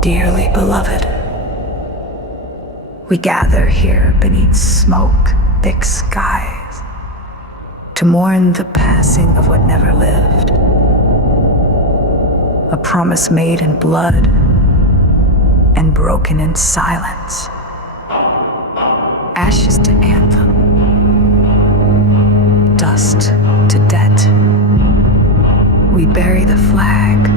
dearly beloved. We gather here beneath smoke-thick skies to mourn the passing of what never lived, a promise made in blood and broken in silence. Ashes to anthem, dust to debt. We bury the flag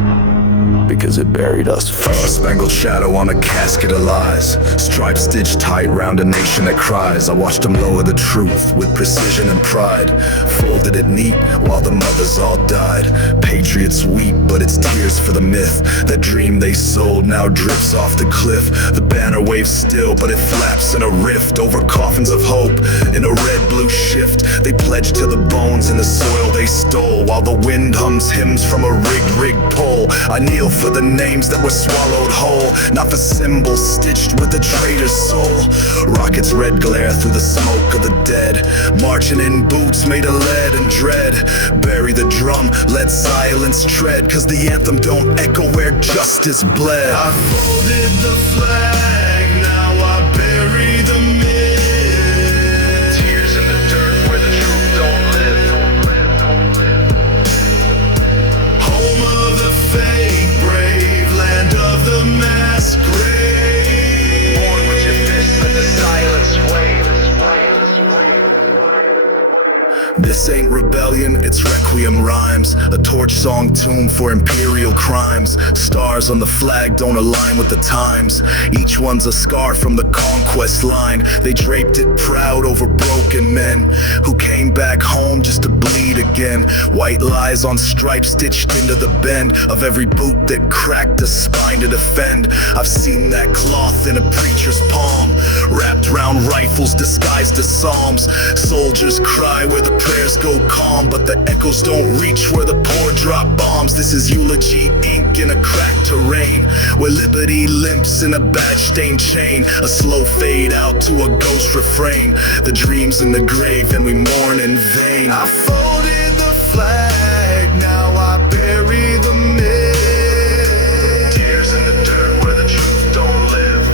because it buried us first. A spangled shadow on a casket of lies, stripes stitched tight round a nation that cries. I watched them lower the truth with precision and pride, folded it neat while the mothers all died. Patriots weep, but it's tears for the myth. That dream they sold now drips off the cliff. The banner waves still, but it flaps in a rift over coffins of hope in a red-blue shift. They pledge to the bones in the soil they stole, while the wind hums hymns from a rigged pole. I kneel for the names that were swallowed whole, not the symbols stitched with the traitor's soul. Rockets red glare through the smoke of the dead, marching in boots made of lead and dread. Bury the drum, let silence tread, cause the anthem don't echo where justice bled. I folded the flag, now I bury the myth. Tears in the dirt where the truth don't live. Home of the fake brave, land of the mass grave. Mourn with your fists, let the silence wave. This ain't rebellion, it's requiem rhymes, a torch song tuned for imperial crimes. Stars on the flag don't align with the times, each one's a scar from the conquest line. They draped it proud over broken men who came back home just to bleed again. White lies on stripes stitched into the bend of every boot that cracked a spine to defend. I've seen that cloth in a preacher's palm, wrapped round rifles disguised as psalms. Soldiers cry where the prayers go calm, but the echoes don't reach where the poor drop bombs. This is eulogy ink in a cracked terrain, where liberty limps in a badge-stained chain. A slow fade out to a ghost refrain. The dreams in the grave and we mourn in vain. I folded the flag, now I bury the myth. Tears in the dirt where the truth don't live.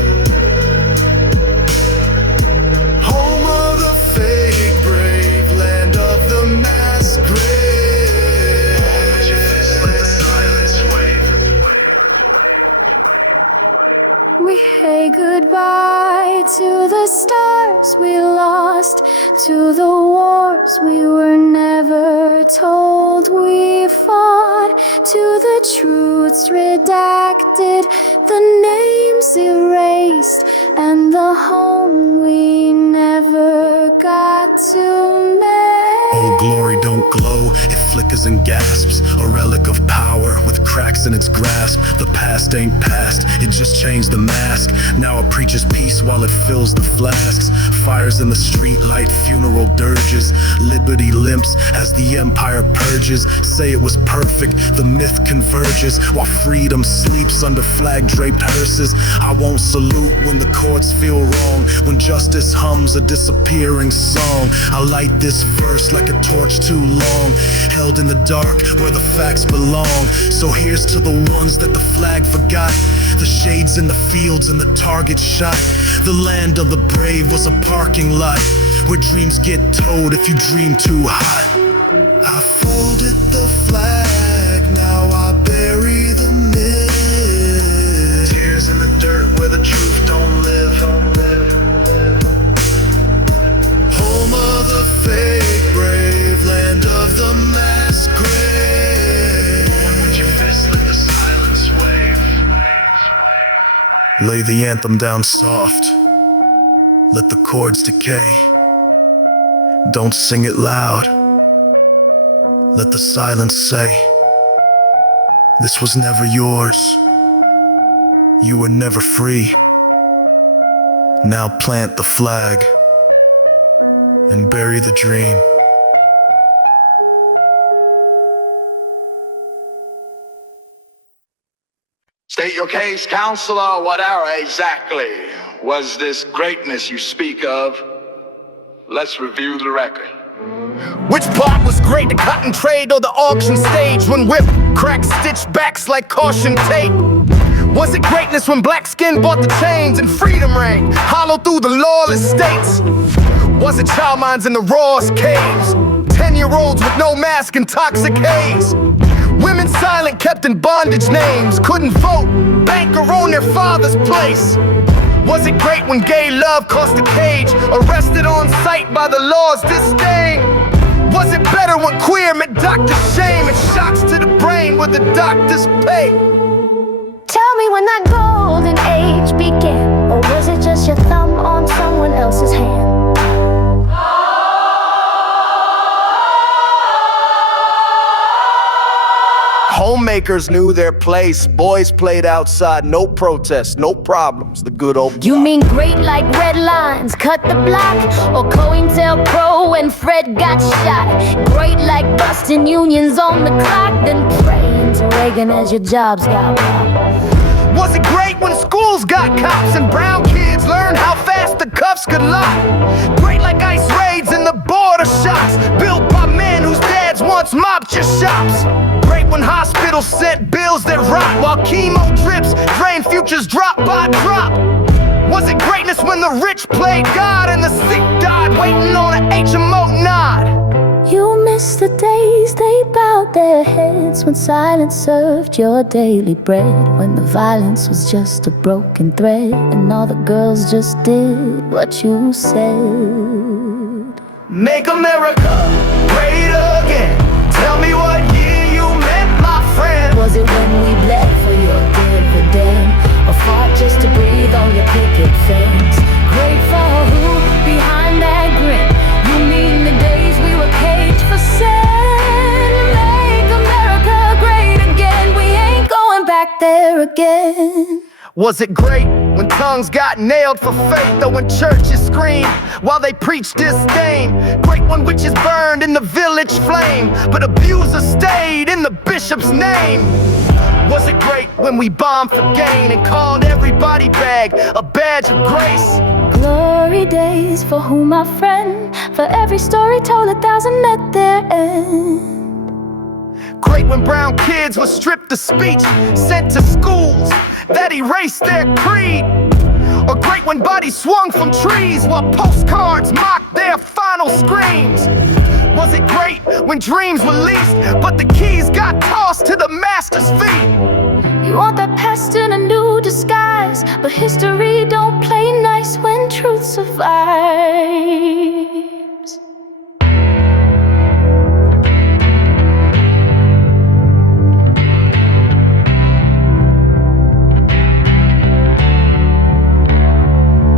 Home of the fake brave, land of the mass grave. Hold your fist, let the silence wave. We say goodbye to the stars we lost, to the wars we were never told we fought, to the truths redacted, the names erased, and the home we never got to make. Oh, glory don't glow, it flickers and gasps, a relic of power with cracks in its grasp. The past ain't past, it just changed the mask. Now it preaches peace while it fills the flasks. Fires in the street light funeral dirges, liberty limps as the empire purges. Say it was perfect, the myth converges, while freedom sleeps under flag-draped hearses. I won't salute when the chords feel wrong, when justice hums a disappearing song. I light this verse like a torch too long, held in the dark where the facts belong. So here's to the ones that the flag forgot, the shades in the fields and the target shot. The land of the brave was a parking lot where dreams get towed if you dream too hot. I folded the flag, now I bury the myth. Tears in the dirt where the truth don't live. Home of the fake brave, land of the mass grave. Mourn with your fist, let the silence wave. Lay the anthem down soft, let the chords decay. Don't sing it loud, let the silence say, this was never yours, you were never free. Now plant the flag and bury the dream. State your case, counselor. What era exactly was this greatness you speak of? Let's review the record. Which part was great, the cotton trade or the auction stage, when whip cracked stitched backs like caution tape? Was it greatness when black skin bought the chains and freedom rang hollow through the lawless states? Was it child minds in the rawest caves? 10-year-olds with no mask and toxic haze? Women silent, kept in bondage names, couldn't vote, bank or own their father's place. Was it great when gay love cost a cage, arrested on sight by the law's disdain? Was it better when queer meant doctor shame and shocks to the brain where the doctors pay? Tell me when that golden age began, or was it just your thumb on someone else's hand? Homemakers knew their place. Boys played outside, no protests, no problems. The good old You mean great like red lines, cut the block? Or COINTELPRO and Fred got shot? Great like busting unions on the clock, then praying to Reagan as your jobs got robbed? Was it great when schools got cops and brown kids learned how fast the cuffs could lock? Great like ICE raids and the border shops, built by men whose dads once mopped your shops. Great when hospitals sent bills that rot, while chemo drips drain futures drop by drop. Was it greatness when the rich played God and the sick died waiting on an HMO nod? You miss the days they bowed their heads, when silence served your daily bread, when the violence was just a broken thread and all the girls just did what you said. Make America great again. Tell me what year you meant, my friend. Was it when we bled for your dividend, or fought just to breathe on your picket fence? Great for who behind that grin? You mean the days we were caged for sin? Make America great again. We ain't going back there again. Was it great when tongues got nailed for faith, or when churches screamed while they preached disdain? Great when witches burned in the village flame, but abusers stayed in the bishop's name. Was it great when we bombed for gain and called everybody bag a badge of grace? Glory days for who, my friend? For every story told, 1,000 met their end. Great when brown kids were stripped of speech, sent to schools that erased their creed. Or great when bodies swung from trees while postcards mocked their final screams. Was it great when dreams were leased, but the keys got tossed to the master's feet? You want that past in a new disguise, but history don't play nice when truth survives.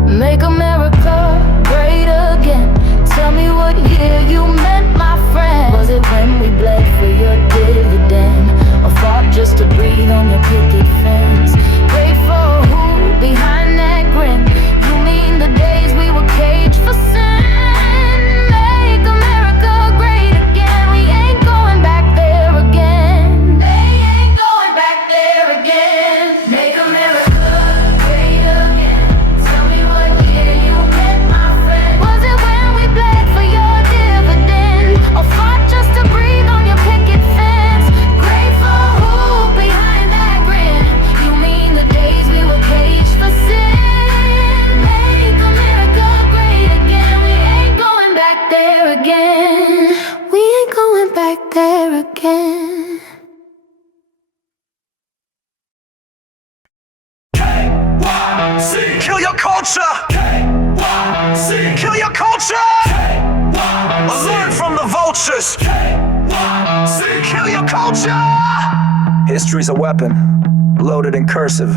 Make America great again. Tell me what year you meant, my friend. Was it when we bled for your dividend, or fought just to breathe on your picket fence? Great for who behind that grin? You mean the days we were caged for sin? Make America great again. We ain't going back there again. They ain't going back there again. Make America great again. Tell me what year you meant, my friend. Was it when we bled for your dividend, or fought just to breathe on your picket fence? Great for who behind that grin? You mean the days we were caged for sin? Make America great again. We ain't going back there again. We ain't going back there again. Kill your culture! Kill your culture! Learn from the vultures! Kill your culture! History's a weapon, loaded in cursive,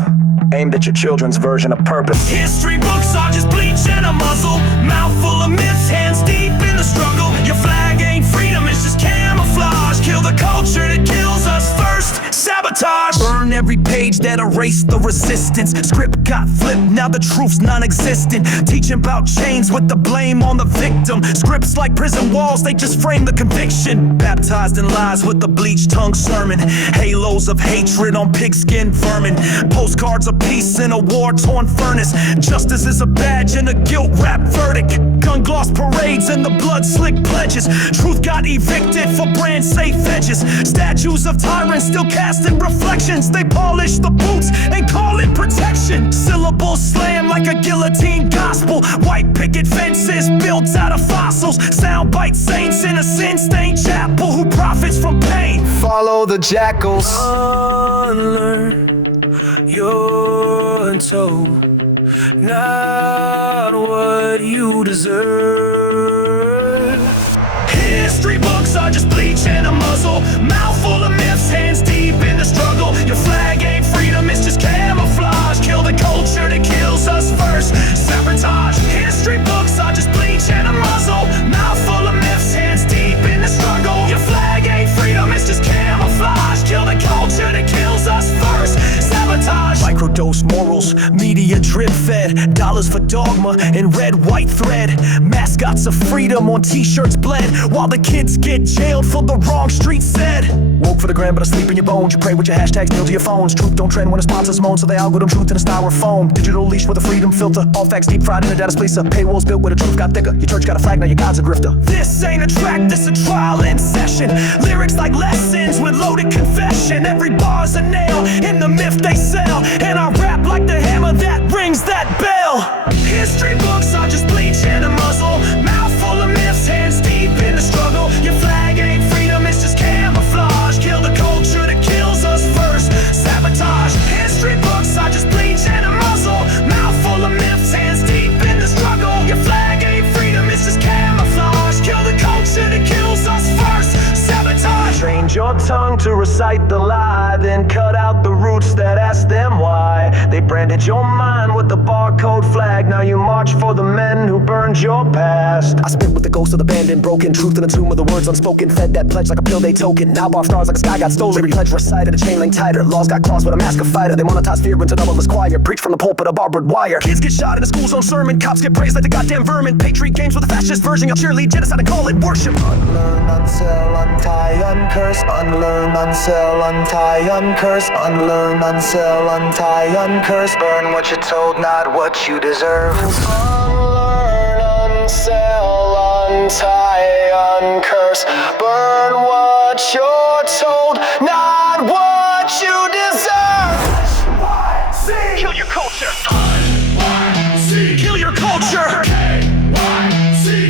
aimed at your children's version of purpose. History books are just bleach and a muzzle, mouth full of myths, hands deep in the struggle. Your flag ain't freedom, it's just camouflage. Kill the culture that kills us first. Sabotage. Burn every page that erased the resistance. Script got flipped, now the truth's non-existent. Teaching about chains with the blame on the victim. Scripts like prison walls, they just frame the conviction. Baptized in lies with the bleached tongue sermon. Halos of hatred on pigskin vermin. Postcards of peace in a war-torn furnace. Justice is a badge and a guilt-wrapped verdict. Gun gloss parades and the blood-slick pledges. Truth got evicted for brand-safe edges. Statues of tyrants still casting reflections. They polish the boots and call it protection. Syllables slam like a guillotine gospel. White picket fences built out of fossils. Soundbite saints in a sin-stained chapel who profits from pain. Follow the jackals. Unlearn your told, not what you deserve. History books are just bleach and a muzzle. Mouth full of myths, hands deep in the struggle. Your flag ain't freedom, it's just camouflage. Kill the culture that kills us first. Sabotage. History books are just bleach and a muzzle. Mouth full of myths, hands deep in the struggle. Your flag ain't freedom, it's just camouflage. Kill the culture that kills us first. Sabotage. Microdose morals, media drip fed. Dollars for dogma and red white thread. Mascots of freedom on t-shirts bled, while the kids get jailed for the wrong street said. Woke for the gram but asleep in your bones. You pray with your hashtags nailed to your phones. Truth don't trend when the sponsors moan, so they algorithm truth in a styrofoam. Digital leash with a freedom filter. All facts deep fried in a data splicer. Paywalls built where the truth got thicker. Your church got a flag, now your God's a grifter. This ain't a track, this a trial in session. Lyrics like lessons with loaded confession. Every bar's a nail in the myth they sell, and I rap like the hammer that rings that bell. History books are just bleach and a muzzle. Mouth full of myths, hands deep in the struggle. Your flag ain't freedom, it's just camouflage. Kill the culture that kills us first. Sabotage. History books are just bleach and a muzzle. Mouth full of myths, hands deep in the struggle. Your flag ain't freedom, it's just camouflage. Kill the culture that kills us first. Sabotage. Trained your tongue to recite the lie, then cut out the roots that ask them why. They branded your mind with the barcode flag. Now you march for the men who burned your past. I spit with the ghost of the abandoned, broken truth in the tomb of the words unspoken. Fed that pledge like a pill they token. Now bar stars like a sky got stolen. Every pledge recited, a chain link tighter. Laws got claws with a mask of fighter. They monetize fear into double as choir. Preach from the pulpit of barbed wire. Kids get shot in a school zone sermon. Cops get praised like the goddamn vermin. Patriot games with a fascist version of cheerlead genocide and call it worship. Unlearn, unsell, untie, uncurse. Unlearn, unsell, untie, uncurse. Unlearn, unsell, untie, uncurse. Burn what you're told, not what you deserve. Unlearn, unsell, untie, uncurse. Burn what you're told, not what you deserve. Kill your culture. Kill your culture.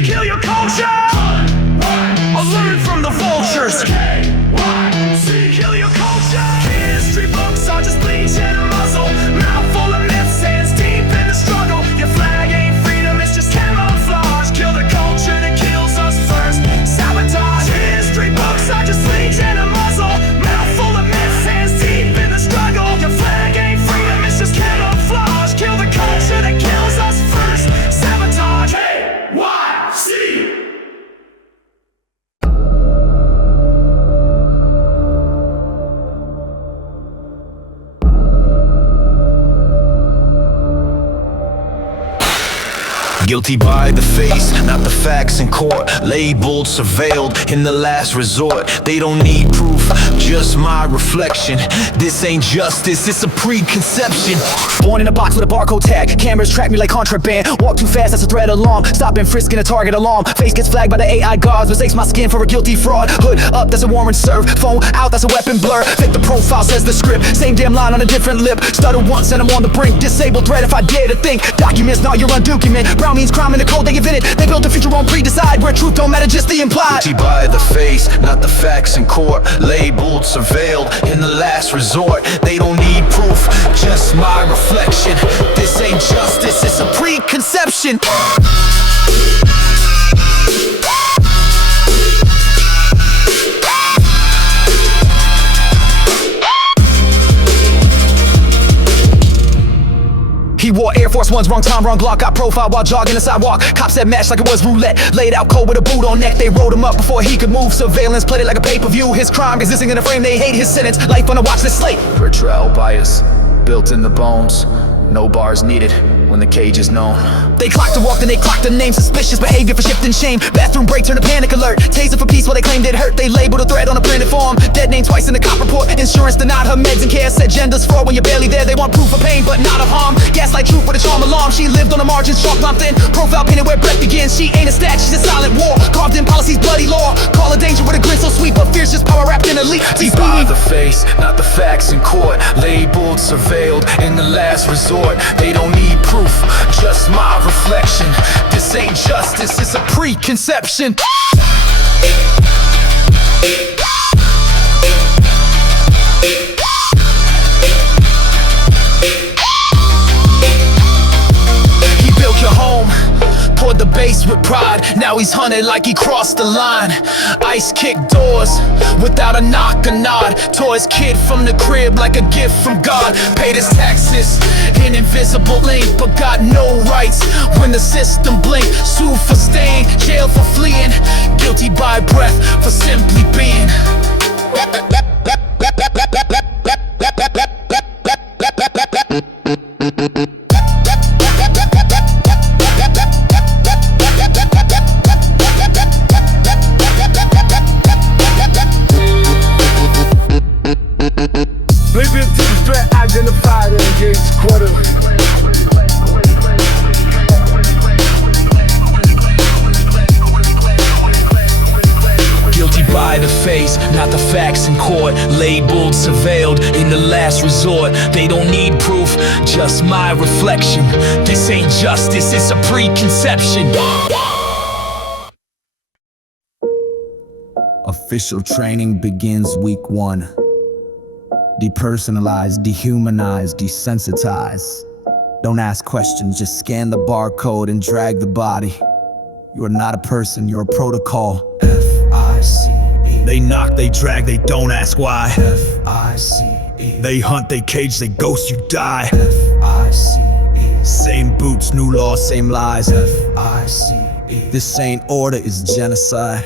Kill your culture. Learn from the vultures. Kill your culture. History books are just bleach and a muzzle. Mouth full of myths, hands deep in the struggle. Your flag ain't freedom, it's just camouflage. Kill the culture that kills us first. Sabotage. History books are just bleach and a muzzle. Mouth full of myths, hands deep in the struggle. Your flag ain't freedom, it's just camouflage. Kill the culture that kills us first. Sabotage. K-Y-C. Guilty by the face, not the facts in court. Labeled, surveilled, in the last resort. They don't need proof, just my reflection. This ain't justice, it's a preconception. Born in a box with a barcode tag. Cameras track me like contraband. Walk too fast, that's a threat alarm. Stop and frisk in a target alarm. Face gets flagged by the AI guards. Mistakes my skin for a guilty fraud. Hood up, that's a warrant served. Phone out, that's a weapon blur. Fit the profile, says the script. Same damn line on a different lip. Stutter once and I'm on the brink. Disabled threat if I dare to think. Documents, not your undocument. Brown means crime in the code, they give it. They built a future won't pre-decide. Where truth don't matter, just the implied. Guilty by the face, not the facts in court. Labeled, surveilled, in the last resort. They don't need proof, just my reflection. This ain't justice, it's a preconception. He wore Air Force Ones, wrong time, wrong Glock. Got profile while jogging the sidewalk. Cops said match like it was roulette. Laid out cold with a boot on neck. They rolled him up before he could move. Surveillance played it like a pay-per-view. His crime existing in a frame. They hate his sentence. Life on a watchlist slate. Portrayal bias, built in the bones. No bars needed when the cage is known. They clock to walk, then they clock the name. Suspicious behavior for shifting shame. Bathroom break, turn a panic alert. Taser for peace while they claimed it hurt. They labeled a threat on a printed form. Dead name twice in the cop report. Insurance denied her meds and care. Said gender's fraud when you're barely there. They want proof of pain but not of harm. Gaslight truth with a charm alarm. She lived on the margins, chalk bumped in. Profile painted where breath begins. She ain't a stat, she's a silent war. Carved in policy's bloody law. Call her danger with a grin so sweet, but fierce just power wrapped in elite. By the face, not the facts in court. Labeled, surveilled, in the last resort. They don't need proof, just my reflection. This ain't justice, it's a preconception. He built your home, poured the base with pride. Now he's hunted like he crossed the line. Ice kicked doors without a knock or nod. Tore his kid from the crib like a gift from God. Paid his taxes in invisible ink, but got no rights when the system blinked. Sued for staying, jail for fleeing. Guilty by breath for simply being. Previous to the threat identified and engaged quarterly. Guilty by the face, not the facts in court. Labeled, surveilled, in the last resort. They don't need proof, just my reflection. This ain't justice, it's a preconception. Official training begins week 1. Depersonalize, dehumanize, desensitize. Don't ask questions, just scan the barcode and drag the body. You are not a person, you're a protocol. F-I-C-E. They knock, they drag, they don't ask why. F-I-C-E. They hunt, they cage, they ghost, you die. F-I-C-E. Same boots, new law, same lies. F-I-C-E. This ain't order, it's genocide.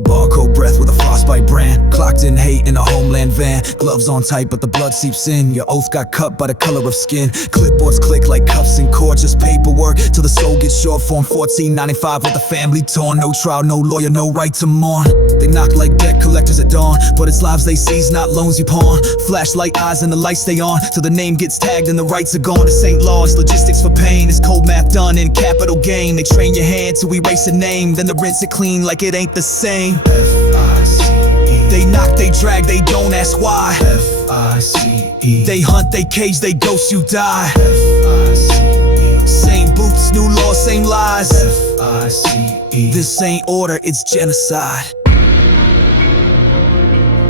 Barcode breath with a frostbite brand. Clocked in hate in a homeland van. Gloves on tight but the blood seeps in. Your oath got cut by the color of skin. Clipboards click like cuffs in court. Just paperwork till the soul gets short. Form 1495 with the family torn. No trial, no lawyer, no right to mourn. They knock like debt collectors at dawn, but it's lives they seize, not loans you pawn. Flashlight eyes and the lights stay on till the name gets tagged and the rights are gone. This ain't law, it's logistics for pain. It's cold math done in capital gain. They train your hand to erase a name, then they rinse it clean like it ain't the same. F-I-C-E. They knock, they drag, they don't ask why. F-I-C-E. They hunt, they cage, they ghost, you die. F-I-C-E. Same boots, new law, same lies. F-I-C-E. This ain't order, it's genocide.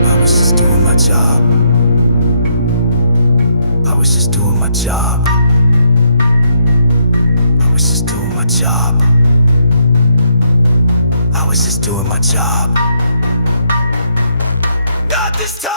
I was just doing my job. I was just doing my job. I was just doing my job. I was just doing my job. Not this time!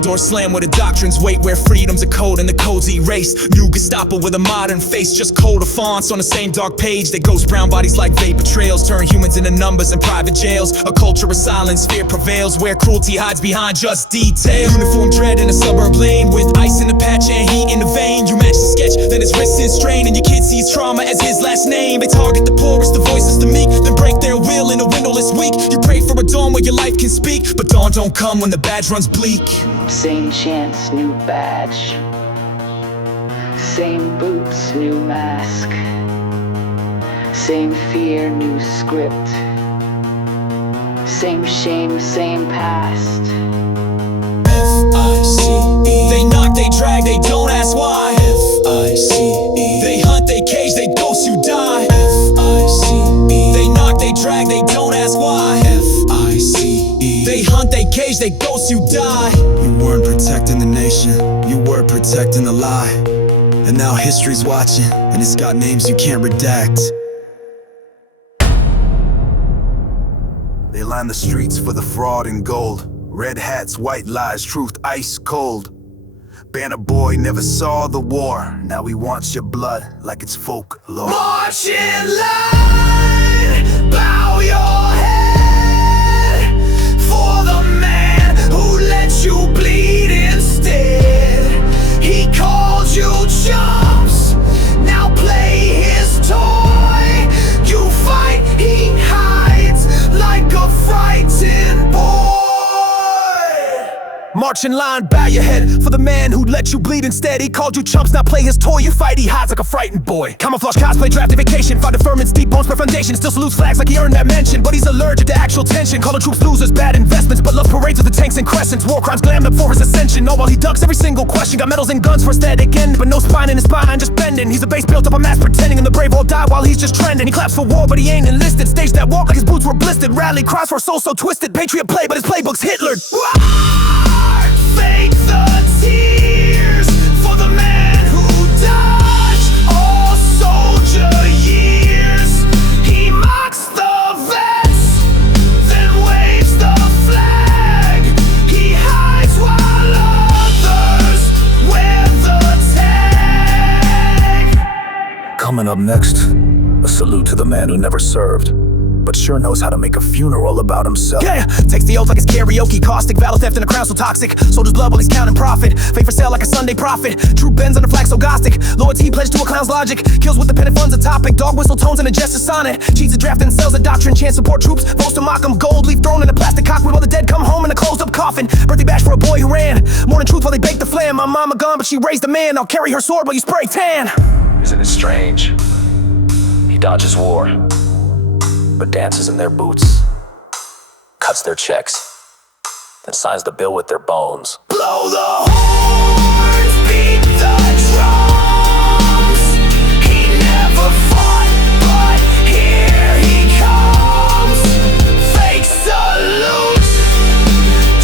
Door slam where the doctrines wait, where freedom's a code and the code's erased. New Gestapo with a modern face, just cold of fonts on the same dark page. They ghost brown bodies like vapor trails, turn humans into numbers in private jails. A culture of silence, fear prevails, where cruelty hides behind just detail. Uniform dread in a suburb lane, with ice in the patch and heat in the vein. You match the sketch, then his wrist is strained, and your kid sees trauma as his last name. They target the poorest, the voices, the meek, then break their will in a windowless week. You pray for a dawn where your life can speak, but dawn don't come when the badge runs bleak. Same chance, new badge. Same boots, new mask. Same fear, new script. Same shame, same past. F-I-C-E. They knock, they drag, they don't ask why. F-I-C-E. They hunt, they cage, they ghost, you die. F-I-C-E. They knock, they drag, they don't ask why. F-I-C-E. They hunt, they cage, they ghost, you die. You weren't protecting the nation, you were protecting the lie. And now history's watching, and it's got names you can't redact. They line the streets for the fraud and gold. Red hats, white lies, truth ice cold. Banner boy never saw the war. Now he wants your blood like it's folklore. March in line, bow your head for the man who let you bleed instead. He called you chumps, now play his toy. You fight, he hides like a frightened boy. March in line, bow your head for the man who let you bleed instead. He called you chumps, now play his toy. You fight, he hides like a frightened boy. Camouflage, cosplay, drafted vacation. Find deferments, deep bones per foundation. Still salutes flags like he earned that mention. But he's allergic to actual tension. Calling troops losers, bad investments. But loves parades with the tanks and crescents. War crimes glammed up for his ascension. All while he ducks every single question. Got medals and guns for aesthetic end, but no spine in his spine, just bending. He's a base built up on mass pretending, and the brave all die while he's just trending. He claps for war, but he ain't enlisted. Staged that walk like his boots were blistered. Rally cries for a soul so twisted. Patriot play, but his playbook's Hitler. Fake the tears for the man who dodged all soldier years. He mocks the vets, then waves the flag. He hides while others wear the tag. Coming up next, a salute to the man who never served, but sure knows how to make a funeral about himself. Yeah, takes the oath like it's karaoke. Caustic, valor theft, and a crown so toxic. Soldier's blood while he's counting profit. Fate for sale like a Sunday prophet. True bends on the flag so gothic. Loyalty pledged to a clown's logic. Kills with the pen and funds a topic. Dog whistle tones and a gesture sonnet. Cheats a draft and sells a doctrine. Chant support troops, votes to mock them. Gold leaf thrown in a plastic cockpit while the dead come home in a closed up coffin. Birthday bash for a boy who ran. Morning truth while they bake the flam. My mama gone but she raised a man. I'll carry her sword while you spray tan. Isn't it strange? He dodges war, but dances in their boots, cuts their checks, then signs the bill with their bones. Blow the horns, beat the drums. He never fought, but here he comes. Fake salute,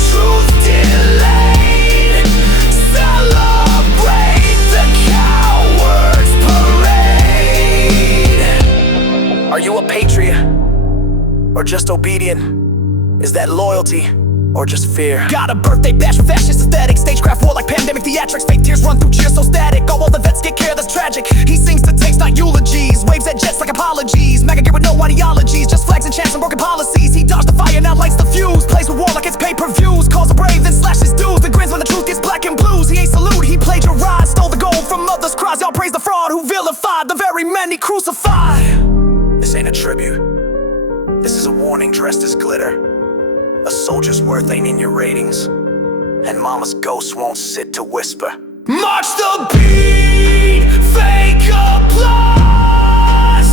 truth delayed. Celebrate the coward's parade. Are you a patriot? Or just obedient? Is that loyalty? Or just fear? Got a birthday bash with fascist aesthetic. Stagecraft war like pandemic theatrics. Fake tears run through cheers so static. All while the vets get care, that's tragic. He sings to takes, not eulogies. Waves at jets like apologies. MAGA gear with no ideologies. Just flags and chants and broken policies. He dodged the fire, now lights the fuse. Plays with war like it's pay-per-views. Calls the brave, then slashes dudes. Then grins when the truth gets black and blues. He ain't salute, he plagiarized. Stole the gold from others' cries. Y'all praise the fraud who vilified the very men he crucified. This ain't a tribute. This is a warning dressed as glitter. A soldier's worth ain't in your ratings, and mama's ghost won't sit to whisper. March the beat, fake applause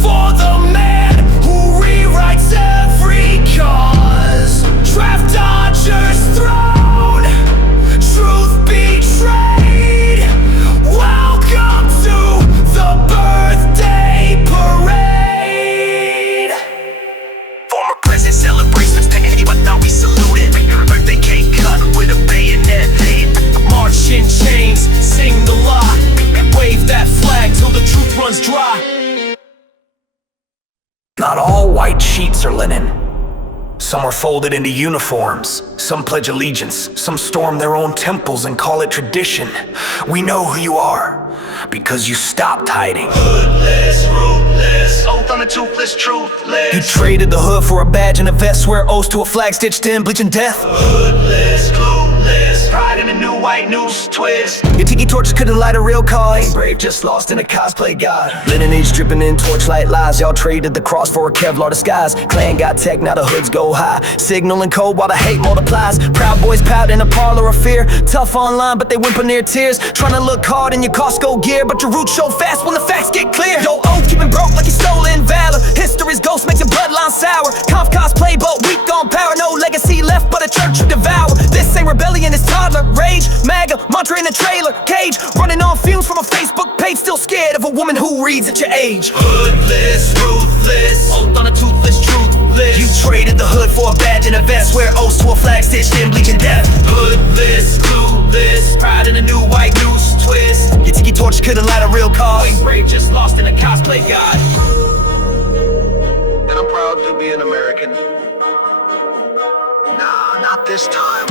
for the man who rewrites every cause. Draft dodgers thrown, truth betrayed. Welcome to the birthday parade. Former president celebrations to anyone now we saluted. Birthday cake cut with a bayonet. March in chains, sing the lie. Wave that flag till the truth runs dry. Not all white sheets are linen. Some are folded into uniforms. Some pledge allegiance. Some storm their own temples and call it tradition. We know who you are because you stopped hiding. Hoodless, ruthless, oath on a toothless, truthless. You traded the hood for a badge and a vest. Swear oaths to a flag stitched in bleaching death. Hoodless, clueless, pride in a new white noose twist. Your tiki torches couldn't light a real cause. Ain't brave, just lost in a cosplay god. Linen age dripping in torchlight lies. Y'all traded the cross for a Kevlar disguise. Clan got tech, now the hoods go high. Signaling code while the hate multiplies. Proud boys pout in a parlor of fear. Tough online, but they whimper near tears. Trying to look hard in your Costco gear, but your roots show fast when the facts get clear. Your oath keeping broke like you stolen valor. History's ghost makes your bloodline sour. Conf cosplay, but weak on power. No legacy left, but a church you devour. This ain't rebellion, it's toddler rage. MAGA, mantra in a trailer cage. Running on fumes from a Facebook page. Still scared of a woman who reads at your age. Hoodless, ruthless, oath on a toothless, truthless. You traded the hood for a badge and a vest. Wear oaths to a flag stitched in bleaching death. Hoodless, clueless, pride in a new white noose twist. Your tiki torch couldn't light a real cause. Ain't brave, just lost in a cosplay god. And I'm proud to be an American. Nah, not this time.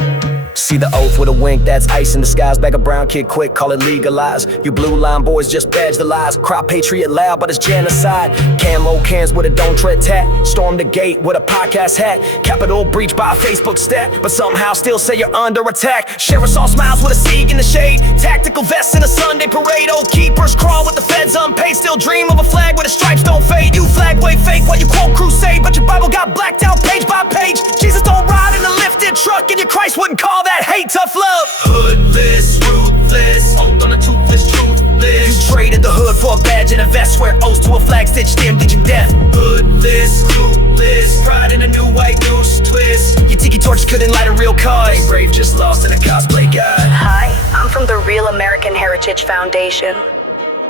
See the oath with a wink, that's ice in the skies. Bag a brown kid quick, call it legalize. You blue line boys just badge the lies. Crop patriot loud, but it's genocide. Camo cans with a don't tread tat. Storm the gate with a podcast hat. Capitol breach by a Facebook stat, but somehow still say you're under attack. Sheriffs all smiles with a Sieg in the shade. Tactical vests in a Sunday parade. Old keepers crawl with the feds unpaid. Still dream of a flag where the stripes don't fade. You flag wave fake while you quote crusade, but your Bible got blacked out page by page. Jesus don't ride in a lifted truck, and your Christ wouldn't call that hate, tough love. Hoodless, ruthless, oath on a toothless, truthless. You traded the hood for a badge and a vest, swear oaths to a flag stitched in bleaching death. Hoodless, clueless, pride in a new white noose twist. Your tiki torch couldn't light a real cause. Ain't brave, just lost in a cosplay god. Hi, I'm from the Real American Heritage Foundation.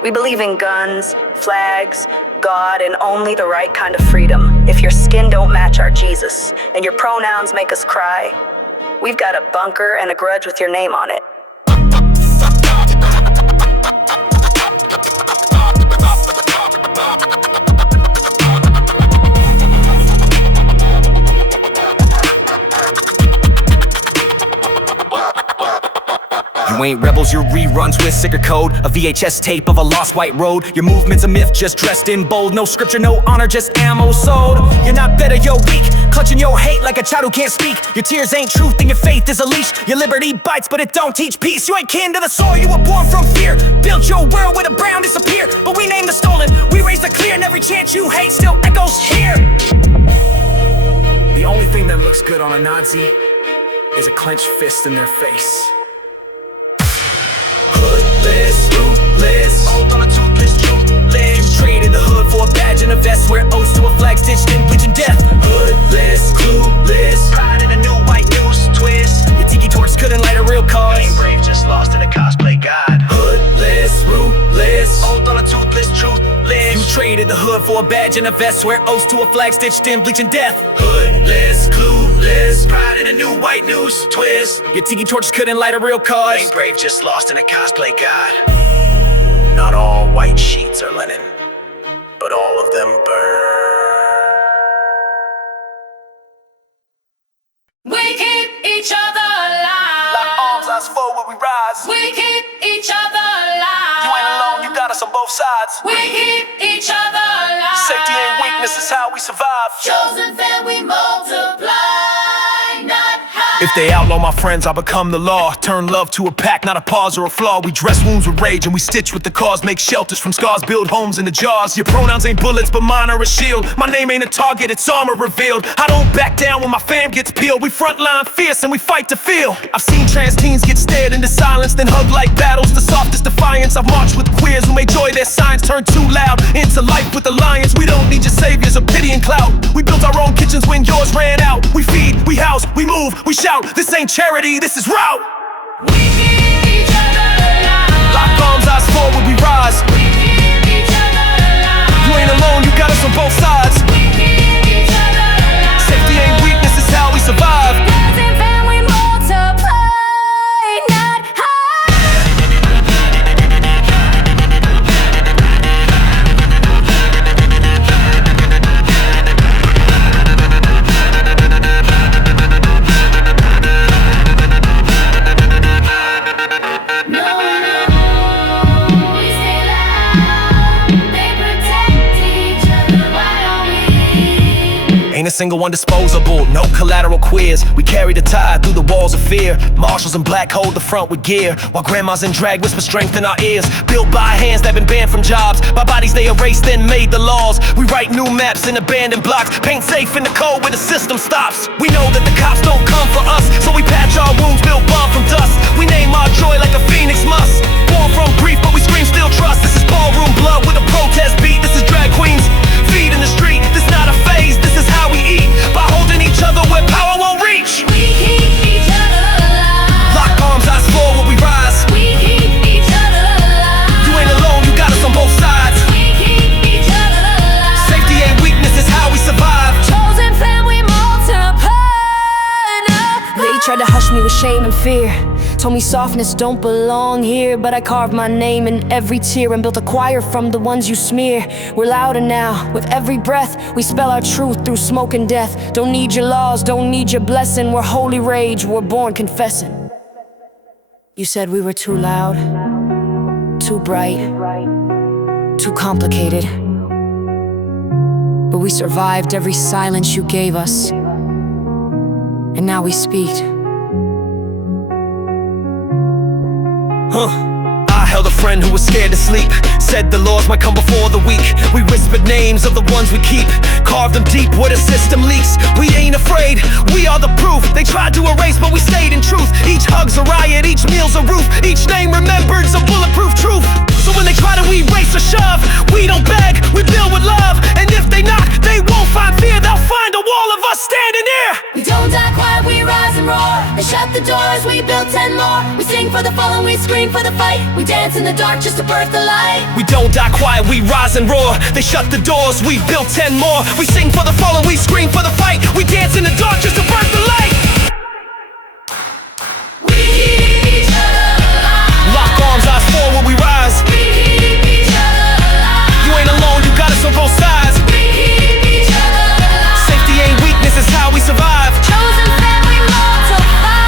We believe in guns, flags, God, and only the right kind of freedom. If your skin don't match our Jesus, and your pronouns make us cry, we've got a bunker and a grudge with your name on it. You ain't rebels, you're reruns with sicker code. A VHS tape of a lost white road. Your movement's a myth, just dressed in bold. No scripture, no honor, just ammo sold. You're not better, you're weak. Clutching your hate like a child who can't speak. Your tears ain't truth and your faith is a leash. Your liberty bites, but it don't teach peace. You ain't kin to the soil, you were born from fear. Built your world where the brown disappear. But we named the stolen, we raised the clear. And every chant you hate still echoes here. The only thing that looks good on a Nazi is a clenched fist in their face. Hoodless, ruthless, oath on a toothless, truthless. You traded the hood for a badge and a vest, swear oaths to a flag stitched in bleaching death. Hoodless, clueless, pride in a new white noose twist. Your tiki torch couldn't light a real cause. Ain't brave, just lost in a cosplay god. Hoodless, ruthless, oath on a toothless, truthless. You traded the hood for a badge and a vest, swear oaths to a flag stitched in bleaching death. Hoodless, clueless, pride in a new white noose twist. Your tiki torches couldn't light a real cause. Ain't brave, just lost in a cosplay god. Not all white sheets are linen, but all of them burn. We keep each other alive. Lock arms, eyes forward, we rise. We keep each other alive. You ain't alone, you got us on both sides. We keep each other alive. Safety ain't weakness, is how we survive. Chosen family multiply, not hide. If they outlaw my friends, I become the law. Turn love to a pact, not a pause or a flaw. We dress wounds with rage and we stitch with the cause. Make shelters from scars, build homes in the jars. Your pronouns ain't bullets, but mine are a shield. My name ain't a target, it's armor revealed. I don't back down when my fam gets peeled. We frontline fierce and we fight to feel. I've seen trans teens get stared into silence, then hug like battles, the softest defiance. I've marched with queers who made joy their signs turn too loud into life with alliance. We don't need your saviors or pity and clout. We built our own kitchens when yours ran out. We feed, we house, we move, we shout. This ain't charity, this is route. We keep each other alive. Lock arms, eyes forward, we rise. We keep each other alive. You ain't alone, you got us on both sides. We keep each other alive. Safety ain't weakness, it's how we survive. Chosen family multiply, not hide. No, we stay loud. They protect each other. Why don't we? Ain't a single one disposable, no collateral queers. We carry the tide through the walls of fear. Marshals in black hold the front with gear, while grandmas in drag whisper strength in our ears. Built by hands that been banned from jobs, by bodies they erased then made the laws. We write new maps in abandoned blocks, paint safe in the cold where the system stops. We know that the cops don't come for us, so we patch our wounds, build bomb from dust. We name our joy like a phoenix must. Born from grief, but we scream still trust. This is ballroom blood with a protest beat. This is drag queens, feet in the street. This not a phase, this is how we eat. By holding each other where power won't reach. We keep each other alive. Lock arms, eyes forward, we rise. We keep each other alive. You ain't alone, you got us on both sides. We keep each other alive. Safety ain't weakness, it's how we survive. Chosen family multiply, not They tried to hush me with shame and fear. Told me softness don't belong here, but I carved my name in every tear and built a choir from the ones you smear. We're louder now, with every breath we spell our truth through smoke and death. Don't need your laws, don't need your blessing. We're holy rage, we're born confessing. You said we were too loud, too bright, too complicated, but we survived every silence you gave us, and now we speak. I held a friend who was scared to sleep. Said the laws might come before the weak. We whispered names of the ones we keep. Carved them deep where the system leaks. We ain't afraid, we are the proof. They tried to erase but we stayed in truth. Each hug's a riot, each meal's a roof. Each name remembered's a bulletproof truth. So when they try to erase or shove, we don't beg, we build with love. And if they knock, they won't find fear. They'll find a wall of us standing here. We don't die quiet, we rise and roar. They shut the doors, we build 10 more. We sing for the fallen, we scream for the fight. We dance in the dark just to birth the light. We don't die quiet, we rise and roar. They shut the doors, we built 10 more. We sing for the fallen, we scream for the fight. We dance in the dark just to birth the light. We keep each other alive. Lock arms, eyes forward, we rise. We keep each other alive. You ain't alone, you got us on both sides. We keep each other alive. Safety ain't weakness, it's how we survive. Chosen family multiply.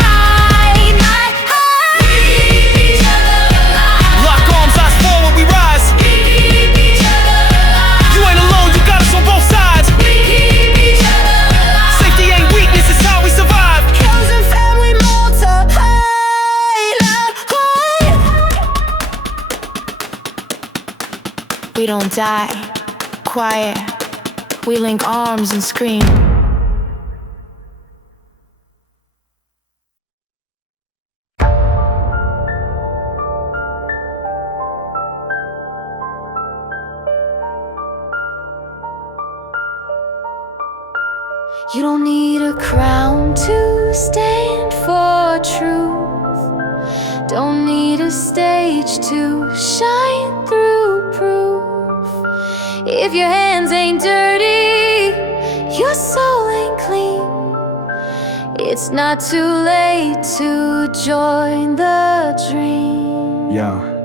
My heart. We keep each other alive. Lock arms, eyes forward, we rise. We keep each other alive. You ain't alone, you got us on both sides. We keep each other alive. Safety ain't weakness, it's how we survive. Chosen family multiply. We don't die quiet, we link arms and scream. You don't need a crown to stand for truth. Don't need a stage to shine through proof. If your hands ain't dirty, your soul ain't clean. It's not too late to join the dream. Yeah.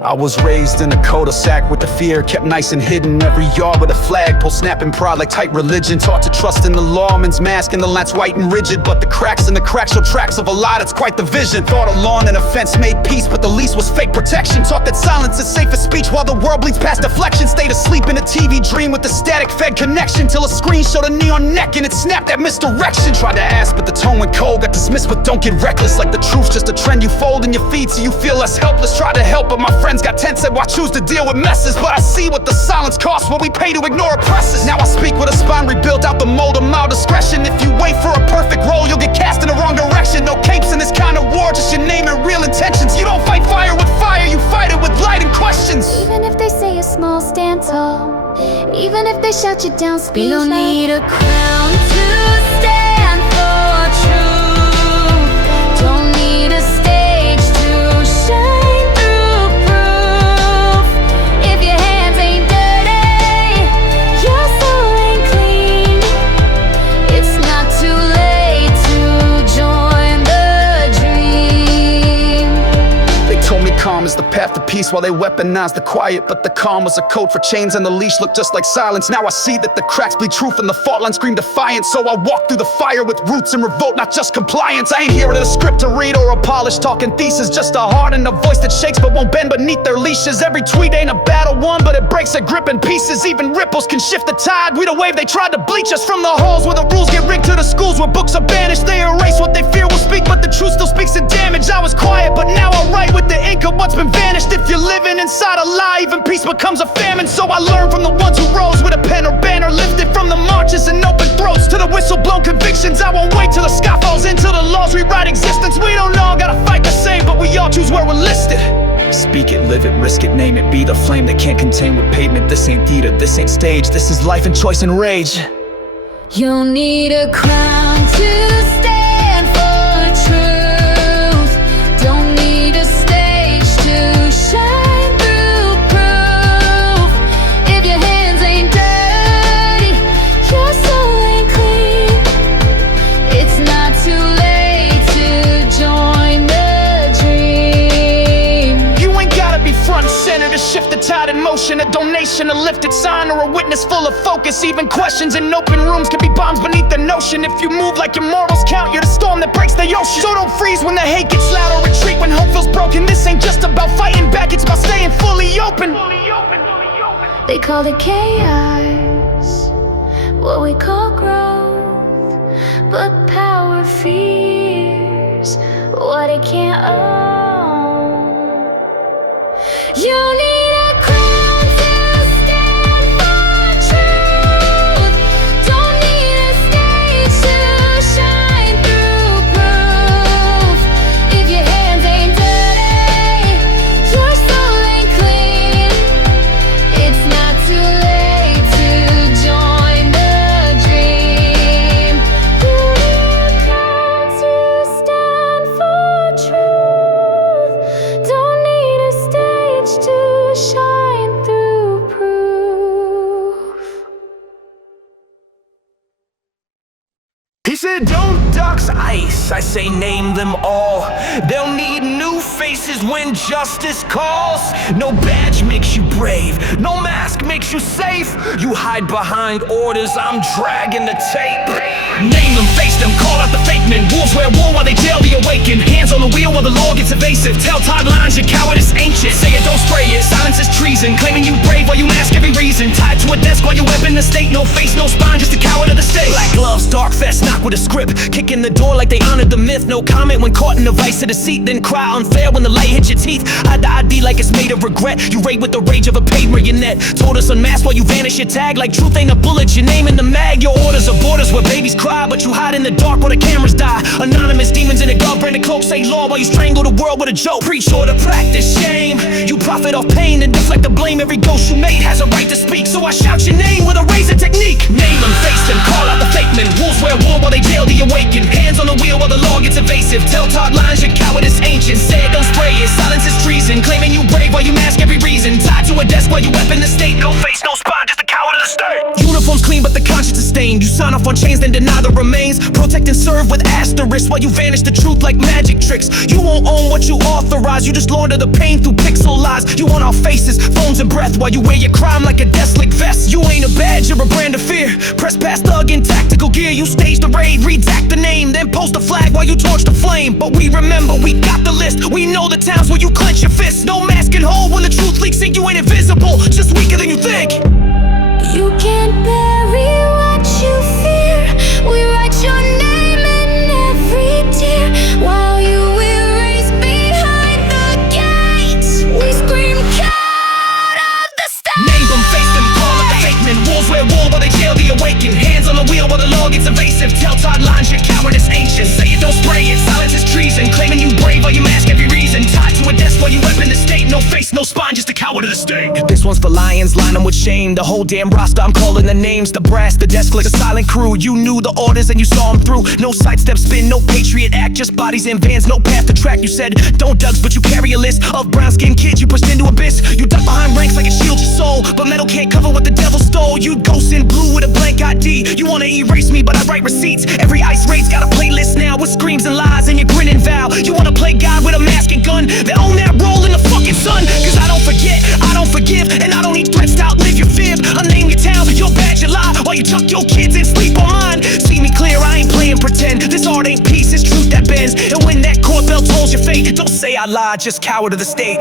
I was raised in a cul-de-sac with the fear kept nice and hidden. Every yard with a flagpole snapping pride like tight religion. Taught to trust in the lawman's mask and the lance white and rigid. But the cracks in the cracks show tracks of a lie, that's quite the vision. Thought a lawn and a fence made peace, but the lease was fake protection. Taught that silence is safest speech while the world bleeds past deflection. Stayed asleep in a TV dream with the static fed connection, till a screen showed a neon neck and it snapped that misdirection. Tried to ask but the tone went cold, got dismissed but don't get reckless. Like the truth's just a trend you fold in your feed so you feel less helpless. Tried to help but my friends got tense, said why choose to deal with messes. But I see what the silence costs, what we pay to ignore oppressors. Now I speak with a spine rebuilt out the mold of mild discretion. If you wait for a perfect role, you'll get cast in the wrong direction. No capes in this kind of war, just your name and real intentions. You don't fight fire with fire, you fight it with light and questions. Even if they say you're small, stand tall. Even if they shout you down, speak. We don't need a crown to stand for truth. Don't need a stage to shine through proof. If your hands ain't dirty, your soul ain't clean. It's not too late to join the dream. They told me calm is the path to peace while they weaponized the quiet. But the calm was a code for chains and the leash looked just like silence. Now I see that the cracks bleed truth and the fault lines scream defiance. So I walk through the fire with roots and revolt, not just compliance. I ain't here with a script to read or a polished talking thesis, just a heart and a voice that shakes but won't bend beneath their leashes. Every tweet ain't a battle won, but it breaks a grip in pieces. Even ripples can shift the tide. We the wave they tried to bleach us from the halls where the rules get rigged, to the schools where books are banished. They erase what they fear will speak, but the truth still speaks in damage. I was quiet, but now I write with the ink of what's been vanished. If you're living inside a lie, even peace becomes a famine. So I learn from the ones who rose with a pen or banner, lifted from the marches and open throats to the whistle-blown convictions. I won't wait till the sky falls into the laws rewrite existence. We don't all gotta fight the same, but we all choose where we're listed. Speak it, live it, risk it, name it, be the flame they can't contain with pavement. This ain't theater, this ain't stage, this is life and choice and rage. You don't need a crown to stand for truth. Don't need a stage to shine through proof. If your hands ain't dirty, your soul ain't clean. It's not too late to join the shift the tide in motion. A donation, a lifted sign, or a witness full of focus. Even questions in open rooms could be bombs beneath the notion. If you move like your morals count, you're the storm that breaks the ocean. So don't freeze when the hate gets loud, or retreat when hope feels broken. This ain't just about fighting back, it's about staying fully open. They call it chaos, what we call growth, but power fears what it can't own. You need a crown to stand for truth. Don't need a stage to shine through proof. If your hands ain't dirty, your soul ain't clean. It's not too late to join the dream. You need a crown to stand for truth. Don't need a stage to shine through proof. He said, don't ducks ice, I say name them all. They'll need new faces when justice calls. No badge makes you brave, no mask makes you safe. You hide behind orders, I'm dragging the tape. Name them, face them, call out the fake men. Wolves wear wool while they jail the awakened. Hands on the wheel while the law gets evasive. Tell Todd lines, your cowardice ancient. Say it, don't spray it, silence is treason. Claiming you brave while you mask every reason. Tied to a desk while you weapon the state. No face, no spine, just a coward of the state. Black gloves, dark vest, knock with a script. Kick in the door like they honored the myth. No comment when caught in the vice of the seat. Then cry unfair when the light hits your teeth. Eye to ID like it's made of regret. You raid with the rage of a paid marionette. Told us unmask while you vanish your tag. Like truth ain't a bullet, your name in the mag. Your orders are borders where babies cry, but you hide in the dark while the cameras die. Anonymous demons in a God-branded cloak say law while you strangle the world with a joke. Preach or to practice shame. You profit off pain and deflect the blame. Every ghost you made has a right to speak, so I shout your name with a razor technique. Name them, face them, call out the fake men. Wolves wear wool while they jail the awakened. Hands on the wheel while the law gets evasive. Tell Todd lines, your cowardice ancient. Say it, don't spray it, silence is treason. Claiming you brave while you mask every reason. Tied to a desk while you weapon the state. No face, no spine, just a coward of the state. Uniforms clean but the conscience is stained. You sign off on chains then deny the remains. Protect and serve with asterisks while you vanish the truth like magic tricks. You won't own what you authorize, you just launder the pain through pixel lies. You want our faces, phones and breath while you wear your crime like a death-slick vest. You ain't a badge, you're a brand of fear. Press past thug in tactical gear. You stage the raid, redact the name, then post a flag while you torch the flame. But we remember, we got the list. We know the towns where you clench your fists. No mask can hold when the truth leaks in. You ain't invisible, just weaker than you think. You can't bury what you fear. We write your name in every tear while you erase behind the gates. We scream out of the state. Name them, face them, call out the fake men. Wolves wear wool while they jail the awakened. Hands on the wheel while the law gets evasive. Tell Todd lines, your cowardice ancient. Say it, don't spray it, silence is treason. Claiming you brave while you mask every reason. Tied to a desk while you weapon the state. No face, no spine, just a coward of the state. This one's for lions, line them with shame. The whole damn roster, I'm calling the names. The brass, the desk clicks, the silent crew. You knew the orders and you saw them through. No sidestep spin, no patriot act. Just bodies in vans, no path to track. You said, don't ducks, but you carry a list of brown-skinned kids you pushed into abyss. You duck behind ranks like it shields your soul, but metal can't cover what the devil stole. You ghost in blue with a blank ID. You wanna erase me, but I write receipts. Every ice raid's got a playlist now with screams and lies and your grinning vow. You wanna play God with a mask and gun, then own that role in the fucking sun. Cause I don't forget, I don't forgive, and I don't need threats to outlive your fib. I'll name your town, your badge, your lie, while you chuck your kids and sleep on mine. See me clear, I ain't playing pretend. This art ain't peace, it's truth that bends. And when that court bell tolls your fate, don't say I lied, just coward of the state.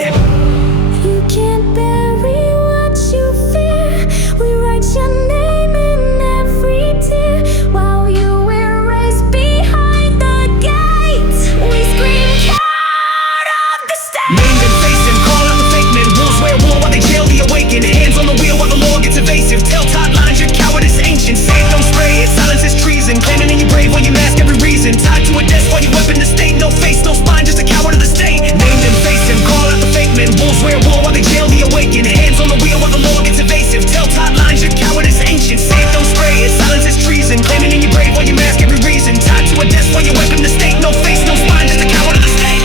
You can't bury what you fear. We write your name in every tear while you erase behind the gates. We scream out of the state. Name them, face them, call out the fake men. Wolves wear wool while they jail the awakened. Hands on the wheel while the law gets evasive. Tell Todd lines, your cowardice ancient. Say it, don't spray it, silence is treason. Claiming that you brave while you mask every reason. Tied to a desk while you weapon the state. No face, no spine, just a coward of the state. Name them, face them, call out the fake men. Wolves wear wool while they jail the awakened. Hands on the wheel while the law gets evasive. Tell Todd lines, your cowardice ancient. Say it, don't spray it, silence is treason. Claiming that you brave while you mask every reason. Tied to a desk while you weapon the state. No face, no spine, just a coward of the state.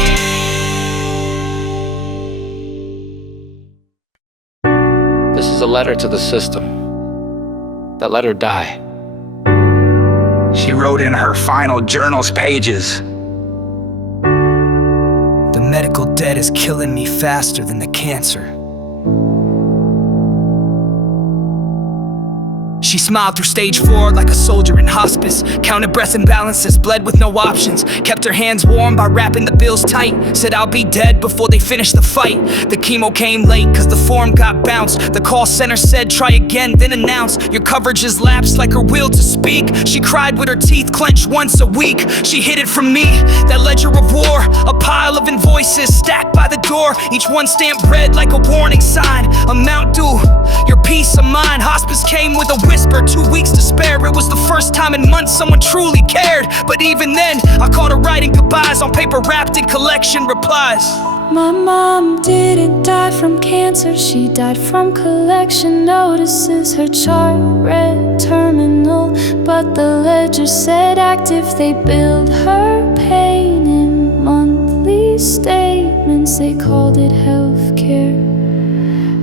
This is a letter to the system. That let her die. She wrote in her final journal's pages. The medical debt is killing me faster than the cancer. She smiled through stage 4 like a soldier in hospice. Counted breath imbalances, bled with no options. Kept her hands warm by wrapping the bills tight. Said I'll be dead before they finish the fight. The chemo came late cause the form got bounced. The call center said try again, then announce your coverage is lapsed like her will to speak. She cried with her teeth clenched once a week. She hid it from me, that ledger of war. A pile of invoices stacked by the door. Each one stamped red like a warning sign. Amount due, your peace of mind. Hospice came with a whisper, 2 weeks to spare. It was the first time in months someone truly cared. But even then, I caught her writing goodbyes on paper wrapped in collection replies. My mom didn't die from cancer, she died from collection notices. Her chart read terminal, but the ledger said active. They billed her pain in monthly statements. They called it healthcare,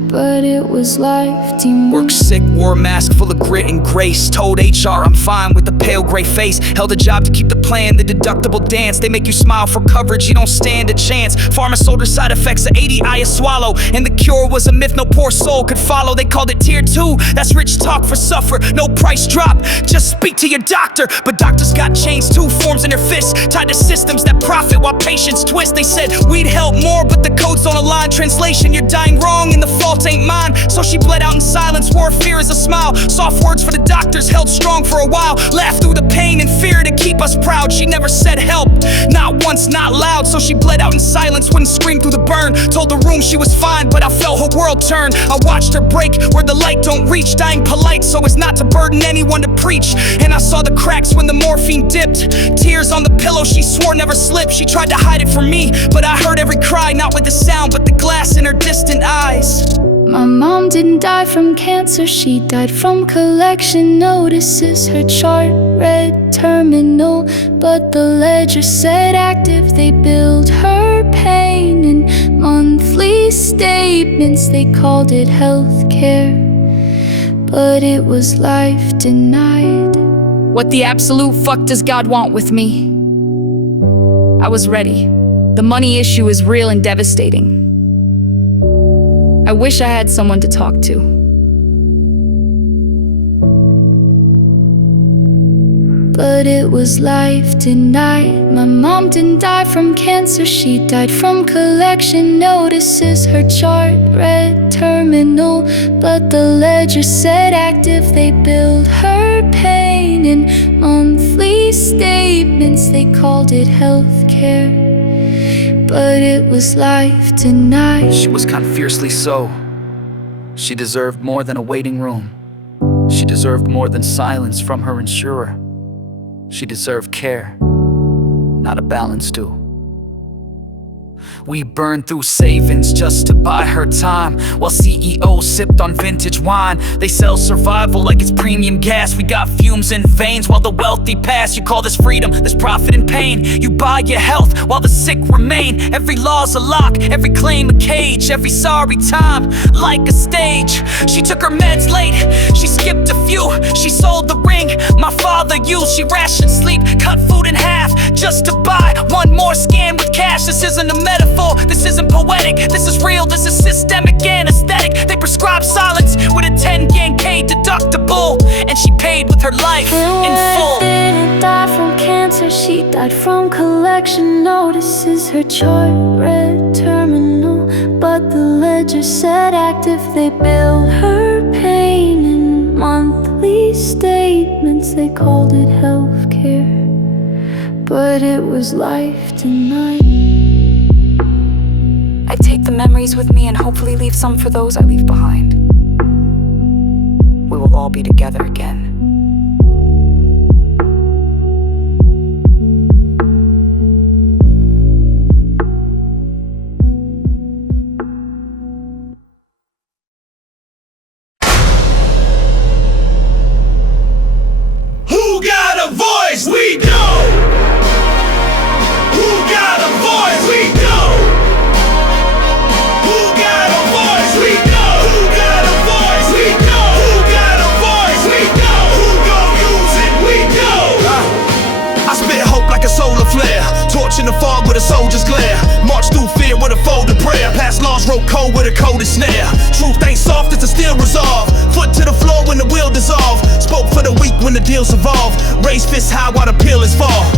but it was life teamwork. Work sick, wore a mask full of grit and grace. Told HR I'm fine with the pale gray face. Held a job to keep the plan, the deductible dance. They make you smile for coverage, you don't stand a chance. Pharma sold her side effects, the 80 I swallow. And the cure was a myth no poor soul could follow. They called it tier 2, that's rich talk for suffer. No price drop, just speak to your doctor. But doctors got chains too, forms in their fists, tied to systems that profit while patients twist. They said we'd help more, but the codes don't align. Translation, you're dying wrong and the fault ain't mine. So she bled out in silence, wore fear as a smile. Soft words for the doctors, held strong for a while. Laughed through the pain and fear to keep us proud. She never said help, not once, not loud. So she bled out in silence, wouldn't scream through the burn. Told the room she was fine, but I felt her world turn. I watched her break where the light don't reach. Dying polite so as not to burden anyone to preach. And I saw the cracks when the morphine dipped. Tears on the pillow she swore never slipped. She tried to hide it from me, but I heard every cry. Not with the sound, but the glass in her distant eyes. My mom didn't die from cancer, she died from collection notices. Her chart read terminal, but the ledger said active. They billed her pain in monthly statements. They called it healthcare, but it was life denied. What the absolute fuck does God want with me? I was ready. The money issue is real and devastating. I wish I had someone to talk to. But it was life denied. My mom didn't die from cancer, she died from collection notices. Her chart read terminal, but the ledger said active. They billed her pain in monthly statements. They called it healthcare, but it was life denied. She was kind of fiercely so. She deserved more than a waiting room. She deserved more than silence from her insurer. She deserved care, not a balance due. We burned through savings just to buy her time, while CEOs sipped on vintage wine. They sell survival like it's premium gas. We got fumes in veins while the wealthy pass. You call this freedom, there's profit in pain. You buy your health while the sick remain. Every law's a lock, every claim a cage. Every sorry time like a stage. She took her meds late, she skipped a few. She sold the ring my father used. She rationed sleep, cut food in half just to buy one more scan with cash. This isn't a metaphor, this isn't poetic. This is real, this is systemic anesthetic. They prescribe silence with a 10K deductible, and she paid with her life in full. Didn't die from cancer, she died from collection notices. Her chart read terminal, but the ledger said active. They billed her pain in monthly statements. They called it healthcare, but it was life denied. I take the memories with me and hopefully leave some for those I leave behind. We will all be together again. Who got a voice? We do. Who got a voice? We do. Who got a voice? We do. Who got a voice? We do. Who got a voice? We do. Who gon' use it? We do. I spit hope like a solar flare, torch in the fog with a soldier's glare. March through fear with a folded prayer. prayer. Past laws wrote code with a code and snare. Truth ain't soft, it's a steel resolve. Foot to the floor when the will dissolve. Spoke for the weak when the deals evolve. Raise fists high while the pillars fall.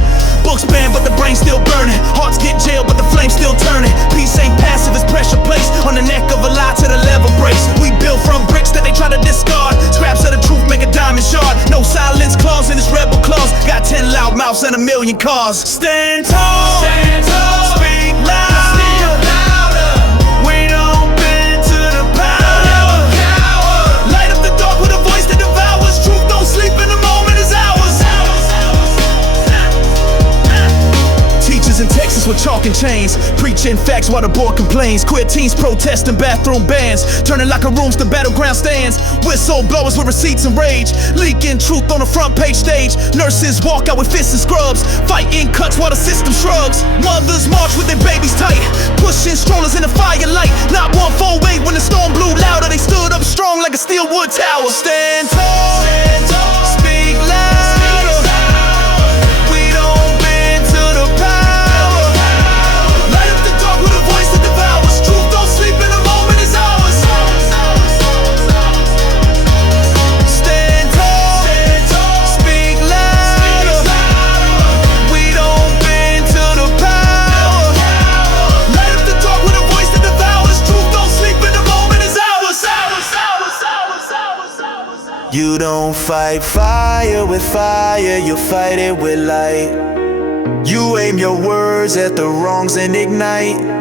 Books banned but the brain's still burning. Hearts get jailed but the flame's still turning. Peace ain't passive, it's pressure placed on the neck of a lie to the level brace. We built from bricks that they try to discard. Scraps of the truth make a diamond shard. No silence clause in this rebel clause. Got 10 loud mouths and a million cars. Stand tall, stand tall, speak loud, still louder. We don't bend to the power. Light up the dark with a voice that devours. Truth don't sleep in the moment is ours. Teachers in Texas with chalk and chains, preaching facts while the board complains. Queer teens protesting bathroom bans, turning locker rooms to battleground stands. Whistle blowers with receipts and rage, leaking truth on the front page stage. Nurses walk out with fists and scrubs, fighting cuts while the system shrugs. Mothers march with their babies tight, pushing strollers in the firelight. Not 148 when the storm blew louder. They stood up strong like a steel wood tower. Stand tall, speak loud. You don't fight fire with fire, you fight it with light. You aim your words at the wrongs and ignite.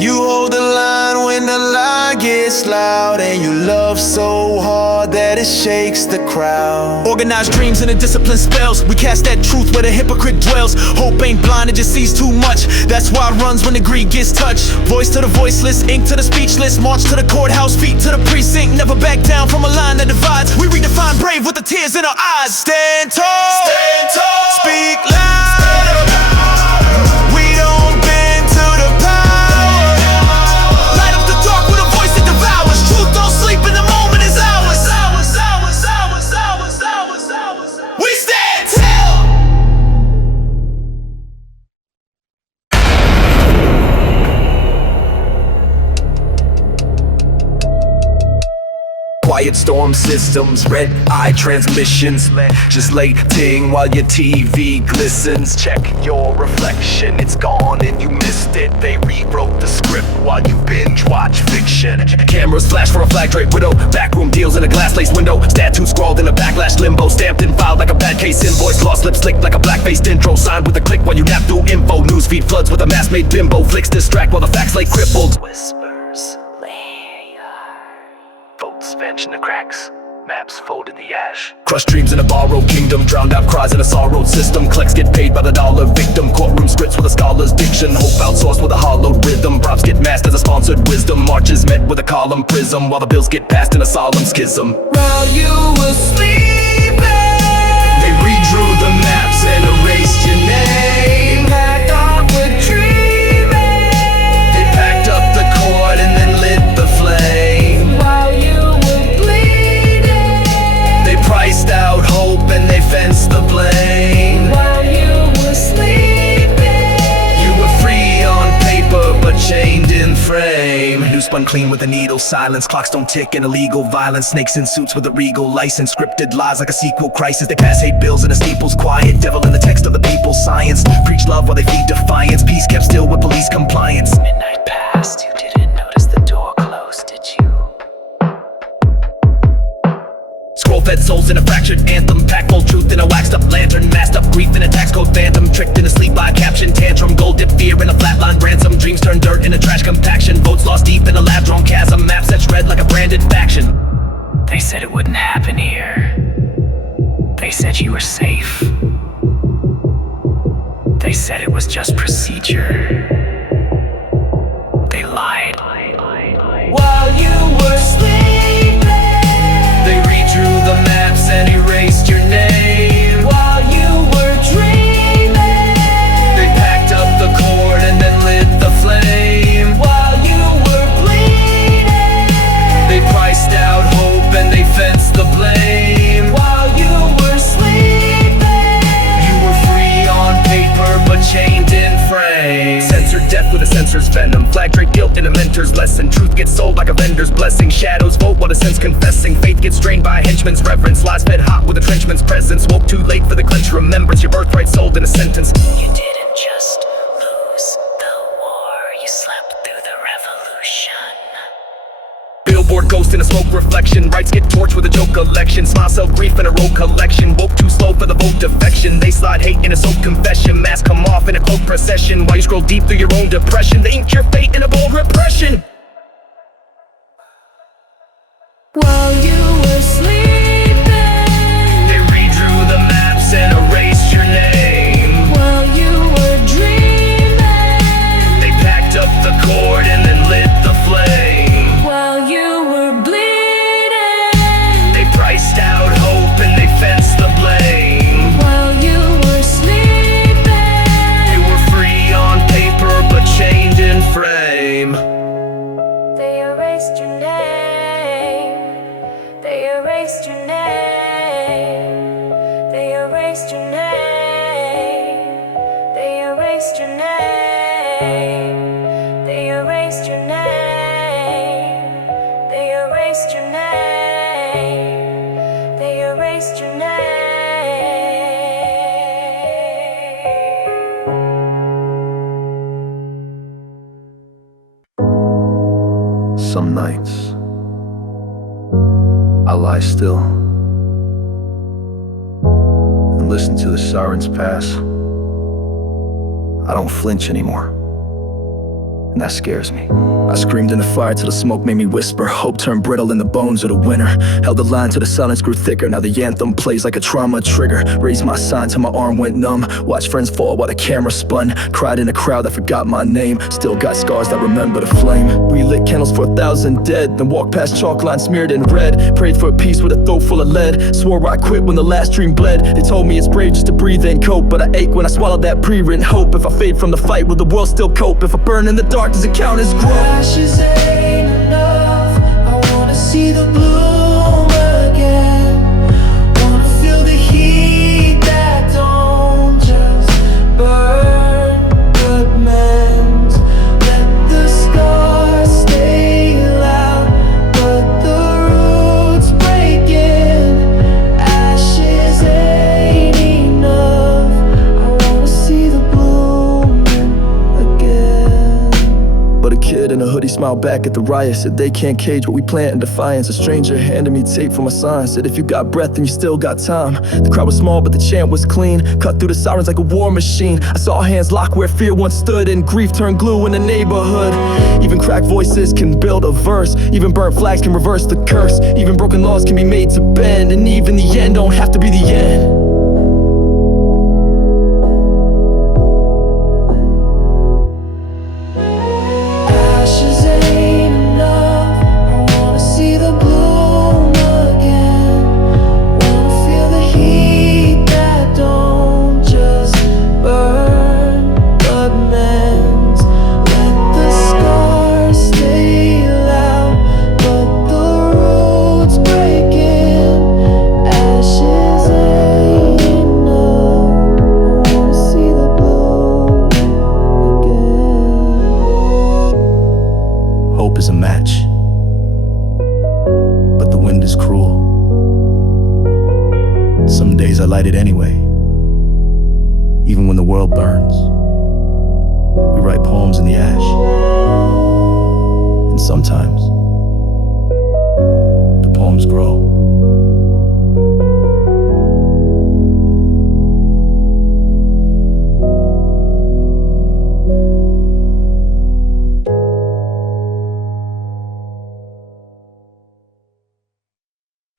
You hold the line when the line gets loud, and you love so hard that it shakes the crowd. Organized dreams and the discipline spells. We cast that truth where the hypocrite dwells. Hope ain't blind, it just sees too much. That's why it runs when the greed gets touched. Voice to the voiceless, ink to the speechless. March to the courthouse, feet to the precinct. Never back down from a line that divides. We redefine brave with the tears in our eyes. Stand tall, stand tall, speak loud. We don't bend to the power. Truth don't sleep in the moment is ours. We stand tall. Quiet storm systems, red eye transmissions, just late ting while your TV glistens. Check your reflection, it's gone and you missed it. They rewrote the script while you binge watch fiction. Cameras flash for a flag draped widow, backroom deals in a glass lace window. Statue scrawled in a backlash limbo, stamped and filed like a bad case invoice. Lost lips licked like a black-faced intro, signed with a click while you nap through info. Newsfeed floods with a mask-made bimbo, flicks distract while the facts lay crippled. Whispers, votes vanish in the cracks, maps fold in the ash. Crushed dreams in a borrowed kingdom, drowned out cries in a sorrowed system. Clicks get paid by the dollar victim, courtroom scripts with a scholar's diction. Hope outsourced with a hollowed rhythm, props get masked as a sponsored wisdom. Marches met with a column prism, while the bills get passed in a solemn schism. While you were sleeping, they redrew the maps and erased your name. packed up with dreaming. They packed up the cord and then lit the flame. While you were bleeding, they priced out hope and they fenced the blame. while you were sleeping, You were free on paper but chained in frame. New spun clean with a needle, silence. Clocks don't tick in illegal violence. Snakes in suits with a regal license. Scripted lies like a sequel crisis. They pass hate bills in a steeple's quiet. Devil in the text of the people's science. Preach love while they feed defiance. Peace kept still with police compliance. Midnight passed, you didn't notice the door closed, did you? Scroll-fed souls in a fractured anthem. Pack full truth in a waxed-up lantern. Masked up grief in a tax code phantom. Tricked in a sleep by a caption tantrum. Gold-dipped fear in a flatline ransom. Dreams turned dirt in a trash compaction. Votes lost deep in a lab-drawn chasm. Maps set red like a branded faction. They said it wouldn't happen here. They said you were safe. They said it was just procedure. They lied. while you were sleeping, They redrew the maps and erased your name. while you were dreaming, They packed up the cord and then lit the flame. while you were bleeding. gets sold like a vendor's blessing. Shadows vote while the sense confessing. Faith gets drained by a henchman's reverence. Lies fed hot with a trenchman's presence. Woke too late for the clench remembrance. Your birthright sold in a sentence. You didn't just lose the war, you slept through the revolution. Billboard ghost in a smoke reflection. Rights get torched with a joke election. Smile sell grief in a rogue collection. Woke too slow for the vote defection. They slide hate in a soap confession. Mask come off in a cloak procession. While you scroll deep through your own depression. They ink your fate in a bold repression. While you were sleeping, they redrew the maps and erased your name. while you were dreaming, They packed up the cord and then lit the flame. while you were bleeding, They priced out hope and they fenced the blame. while you were sleeping, You were free on paper but chained in frame. they erased your name. They erased your name. They erased your name. They erased your name. They erased your name. They erased your name. They erased your name. Some nights I lie still and listen to the sirens pass. I don't flinch anymore, and that scares me. I screamed in the fire till the smoke made me whisper. Hope turned brittle in the bones of the winter. Held the line till the silence grew thicker. Now the anthem plays like a trauma trigger. Raised my sign till my arm went numb. Watched friends fall while the camera spun. Cried in a crowd that forgot my name. Still got scars that remember the flame. We lit candles for 1,000 dead. Then walked past chalk lines smeared in red. Prayed for a peace with a throat full of lead. Swore I quit when the last dream bled. They told me it's brave just to breathe and cope, but I ache when I swallowed that pre-written hope. If I fade from the fight, will the world still cope? If I burn in the dark, does it count as growth? Ashes ain't enough. I wanna see the bloom again. Wanna feel the heat that don't just burn but mends. Let the scars stay loud, but the roots break in. Ashes ain't enough. I wanna see the bloom again. But a kid in a hoodie smiled back at the riot. Said they can't cage what we plant in defiance. A stranger handed me tape for my sign. Said if you got breath then you still got time. The crowd was small but the chant was clean. Cut through the sirens like a war machine. I saw hands lock where fear once stood, and grief turned glue in the neighborhood. Even cracked voices can build a verse. Even burnt flags can reverse the curse. Even broken laws can be made to bend. And even the end don't have to be the end. Ashes ain't enough. I wanna see the bloom again. Wanna feel the heat that don't just burn but mends. Let the scars stay loud, but the roots break in. Ashes ain't enough. I wanna see the bloom again. Hope is a match, but the wind is cruel. Some days I light it anyway. Even when the world burns, we write poems in the ash. And sometimes the poems grow.